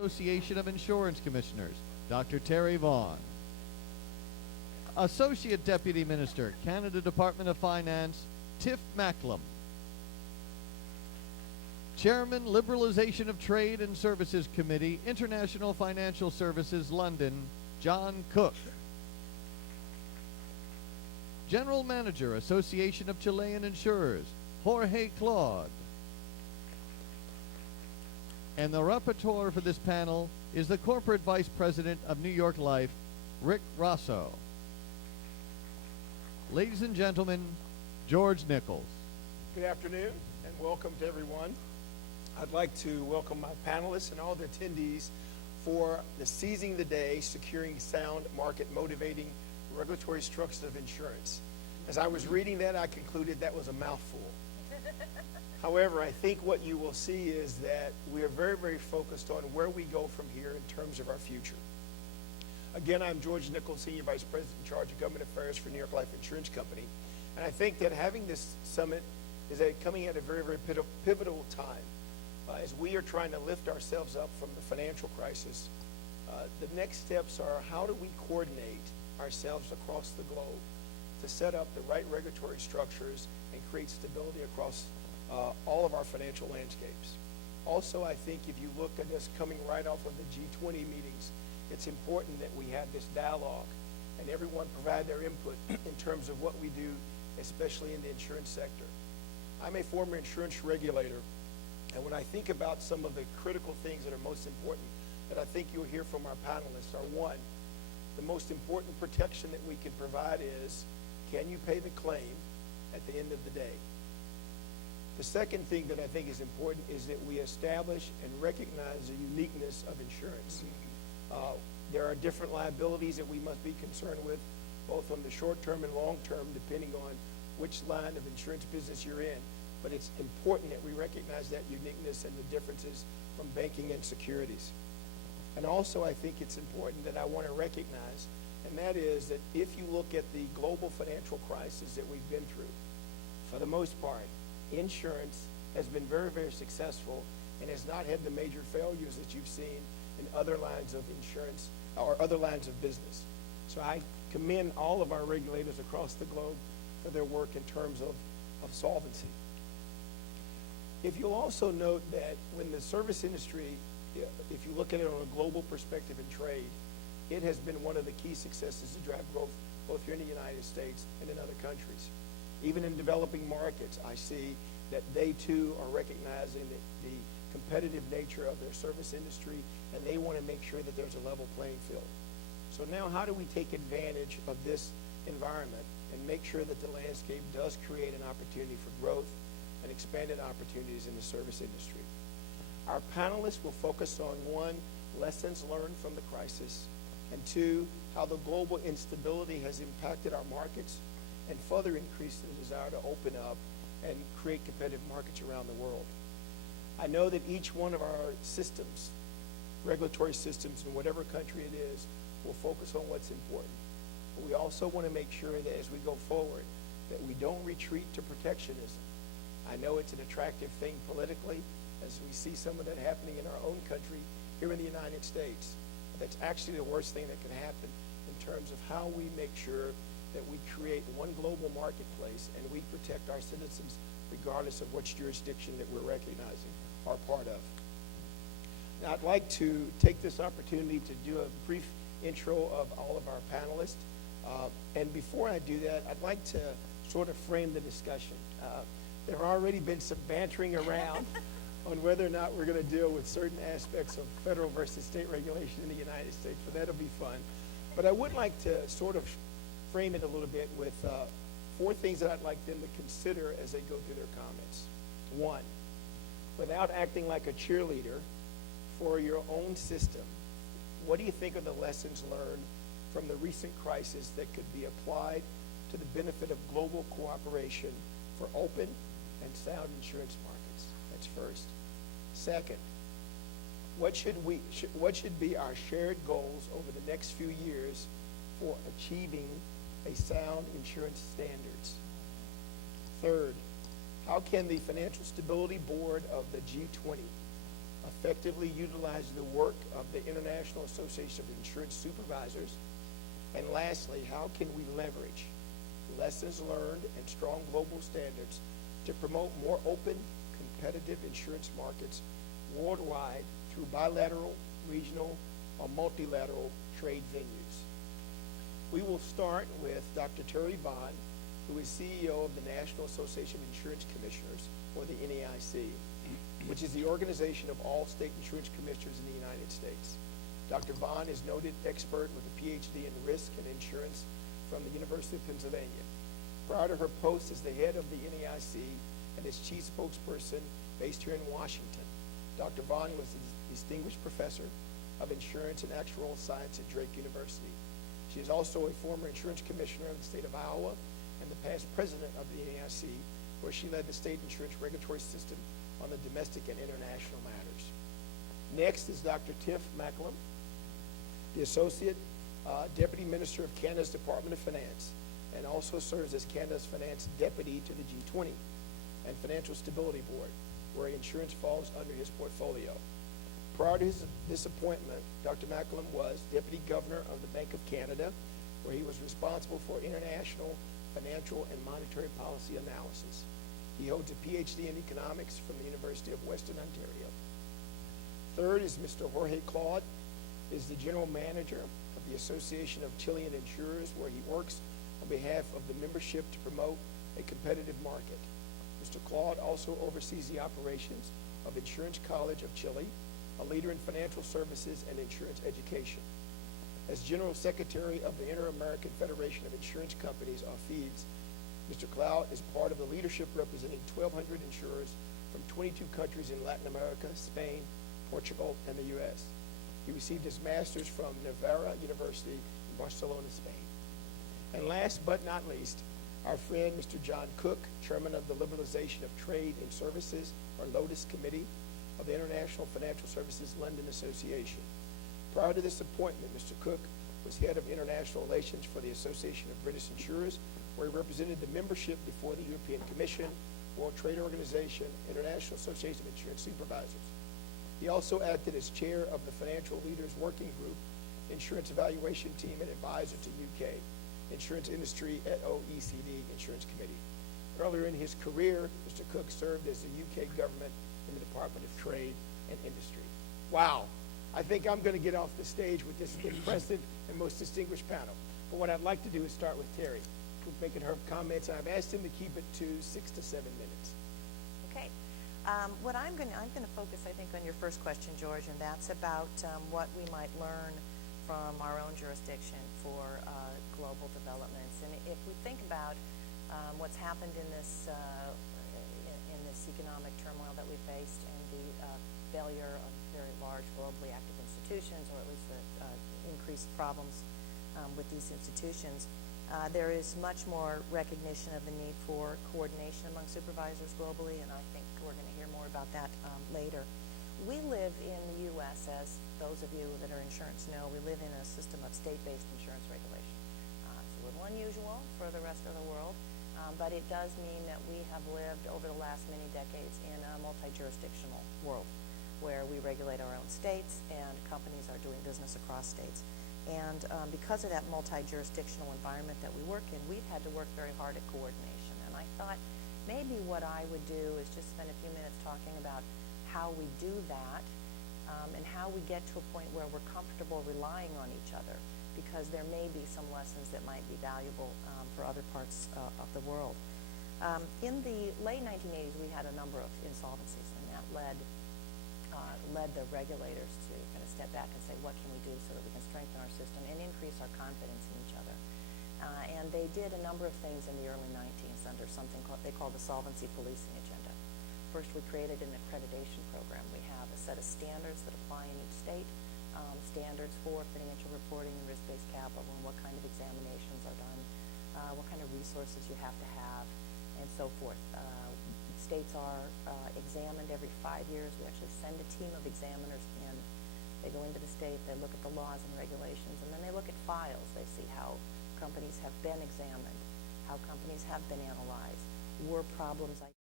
Association of Insurance Commissioners, Dr. Terry Vaughn. Associate Deputy Minister, Canada Department of Finance, Tiff Macklem. Chairman, Liberalization of Trade and Services Committee, International Financial Services, London, John Cook. General Manager, Association of Chilean Insurers, Jorge Claude. And the rapporteur for this panel is the Corporate Vice President of New York Life, Rick Rosso. Ladies and gentlemen, George Nichols. Good afternoon and welcome to everyone. I'd like to welcome my panelists and all the attendees for the Seizing the Day, Securing Sound Market Motivating Regulatory Structures of Insurance. As I was reading that, I concluded that was a mouthful. However, I think what you will see is that we are very, very focused on where we go from here in terms of our future. Again, I'm George Nichols, Senior Vice President in charge of Government Affairs for New York Life Insurance Company. And I think that having this summit is coming at a very, very pivotal time. As we are trying to lift ourselves up from the financial crisis, the next steps are how do we coordinate ourselves across the globe to set up the right regulatory structures and create stability across all of our financial landscapes. Also, I think if you look at this coming right off of the G20 meetings, it's important that we have this dialogue and everyone provide their input in terms of what we do, especially in the insurance sector. I'm a former insurance regulator, and when I think about some of the critical things that are most important that I think you'll hear from our panelists are, one, the most important protection that we can provide is, can you pay the claim at the end of the day? The second thing that I think is important is that we establish and recognize the uniqueness of insurance. There are different liabilities that we must be concerned with, both on the short term and long term, depending on which line of insurance business you're in. But it's important that we recognize that uniqueness and the differences from banking and securities. And also, I think it's important that I want to recognize, and that is that if you look at the global financial crisis that we've been through, for the most part, insurance has been very, very successful and has not had the major failures that you've seen in other lines of insurance or other lines of business. So I commend all of our regulators across the globe for their work in terms of solvency. If you'll also note that when the service industry, if you look at it on a global perspective in trade, it has been one of the key successes to drive growth both here in the United States and in other countries. Even in developing markets, I see that they too are recognizing the competitive nature of their service industry, and they want to make sure that there's a level playing field. So now how do we take advantage of this environment and make sure that the landscape does create an opportunity for growth and expanded opportunities in the service industry? Our panelists will focus on, one, lessons learned from the crisis, and two, how the global instability has impacted our markets and further increase the desire to open up and create competitive markets around the world. I know that each one of our systems, regulatory systems in whatever country it is, will focus on what's important. But we also want to make sure that as we go forward, that we don't retreat to protectionism. I know it's an attractive thing politically, as we see some of that happening in our own country here in the United States. That's actually the worst thing that can happen in terms of how we make sure that we create one global marketplace and we protect our citizens regardless of which jurisdiction that we're recognizing are part of. Now, I'd like to take this opportunity to do a brief intro of all of our panelists. And before I do that, I'd like to sort of frame the discussion. There have already been some bantering around on whether or not we're going to deal with certain aspects of federal versus state regulation in the United States, but that'll be fun. But I would like to sort of frame it a little bit with four things that I'd like them to consider as they go through their comments. One, without acting like a cheerleader for your own system, what do you think are the lessons learned from the recent crisis that could be applied to the benefit of global cooperation for open and sound insurance markets? That's first. Second, what should be our shared goals over the next few years for achieving a sound insurance standards? Third, how can the Financial Stability Board of the G20 effectively utilizing the work of the International Association of Insurance Supervisors, and lastly, how can we leverage lessons learned and strong global standards to promote more open, competitive insurance markets worldwide through bilateral, regional, or multilateral trade venues. We will start with Dr. Terry Bond, who is CEO of the National Association of Insurance Commissioners, or the NAIC, which is the organization of all state insurance commissioners in the United States. Dr. Bond is noted expert with a PhD in risk and insurance from the University of Pennsylvania. Prior to her post as the head of the NAIC and as chief spokesperson based here in Washington, Dr. Bond was a distinguished professor of insurance and actuarial science at Drake University. She is also a former insurance commissioner of the state of Iowa and the past president of the NAIC, where she led the state insurance regulatory system on the domestic and international matters. Next is Dr. Tiff Macklem, the Associate Deputy Minister of Canada's Department of Finance, and also serves as Canada's Finance Deputy to the G20 and Financial Stability Board, where insurance falls under his portfolio. Prior to this appointment, Dr. Macklem was Deputy Governor of the Bank of Canada, where he was responsible for international financial and monetary policy analysis. He holds a PhD in economics from the University of Western Ontario. Third is Mr. Jorge Claude, is the General Manager of the Association of Chilean Insurers, where he works on behalf of the membership to promote a competitive market. Mr. Claude also oversees the operations of Insurance College of Chile, a leader in financial services and insurance education. As General Secretary of the Inter-American Federation of Insurance Companies, or FEEDS, Mr. Claude is part of the leadership representing 1,200 insurers from 22 countries in Latin America, Spain, Portugal, and the U.S. He received his master's from Navarra University in Barcelona, Spain. And last but not least, our friend Mr. John Cook, Chairman of the Liberalization of Trade and Services, or LOTUS Committee, of the International Financial Services London Association. Prior to this appointment, Mr. Cook was head of international relations for the Association of British Insurers, where he represented the membership before the European Commission, World Trade Organization, International Association of Insurance Supervisors. He also acted as chair of the Financial Leaders Working Group, Insurance Evaluation Team, and advisor to UK Insurance Industry at OECD Insurance Committee. Earlier in his career, Mr. Cook served as the UK government in the Department of Trade and Industry. Wow. I think I'm going to get off the stage with this impressive and most distinguished panel. But what I'd like to do is start with Terry, who's making her comments, and I've asked him to keep it to 6 to 7 minutes. Okay. What I'm going to focus, I think, on your first question, George, and that's about what we might learn from our own jurisdiction for global developments. And if we think about what's happened in this economic turmoil that we faced and the failure of very large globally active institutions, or at least the increased problems with these institutions, there is much more recognition of the need for coordination among supervisors globally, and I think we're going to hear more about that later. We live in the U.S., as those of you that are insurance know, we live in a system of state-based insurance regulation. It's a little unusual for the rest of the world, but it does mean that we have lived over the last many decades in a multi-jurisdictional world where we regulate our own states and companies are doing business across states. And because of that multi-jurisdictional environment that we work in, we've had to work very hard at coordination. And I thought maybe what I would do is just spend a few minutes talking about how we do that and how we get to a point where we're comfortable relying on each other, because there may be some lessons that might be valuable for other parts of the world. In the late 1980s, we had a number of insolvencies, and that led the regulators to kind of step back and say, what can we do so that we can strengthen our system and increase our confidence in each other? And they did a number of things in the early 19th under something they called the Solvency Policing Agenda. First, we created an accreditation program. We have a set of standards that apply in each state, standards for financial reporting and risk-based capital, and what kind of examinations are done, what kind of resources you have to have, and so forth. States are examined every 5 years. We actually send a team of examiners in. They go into the state, they look at the laws and regulations, and then they look at files. They see how companies have been examined, how companies have been analyzed, were problems